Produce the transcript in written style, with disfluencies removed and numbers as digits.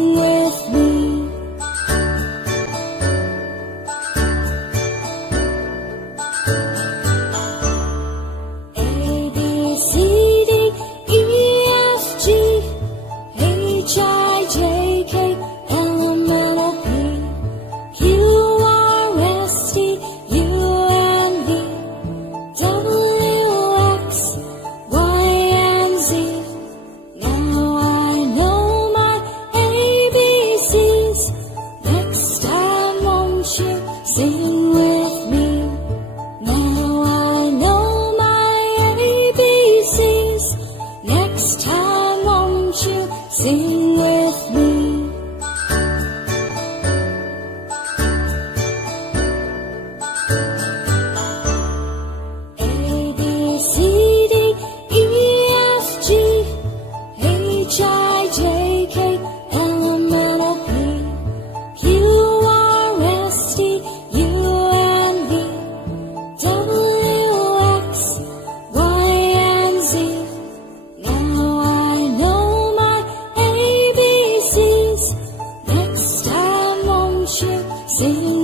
Sing with me. A, B, C, D, E, F, G, H, I, J, K, L, M, N, O, P, Q, R, S, T, U, and V, W, X, Y, and Z. Now I know my ABCs. Next time won't you sing with me? Now I know my ABCs. Next time won't you sing with me? A, B, C, D, E, F, G, H, I, J, K, L, M, N, O, P, Q, R, S, T, U, and V, W, X, Y, and Z. Now I know my ABCs. Next time won't you sing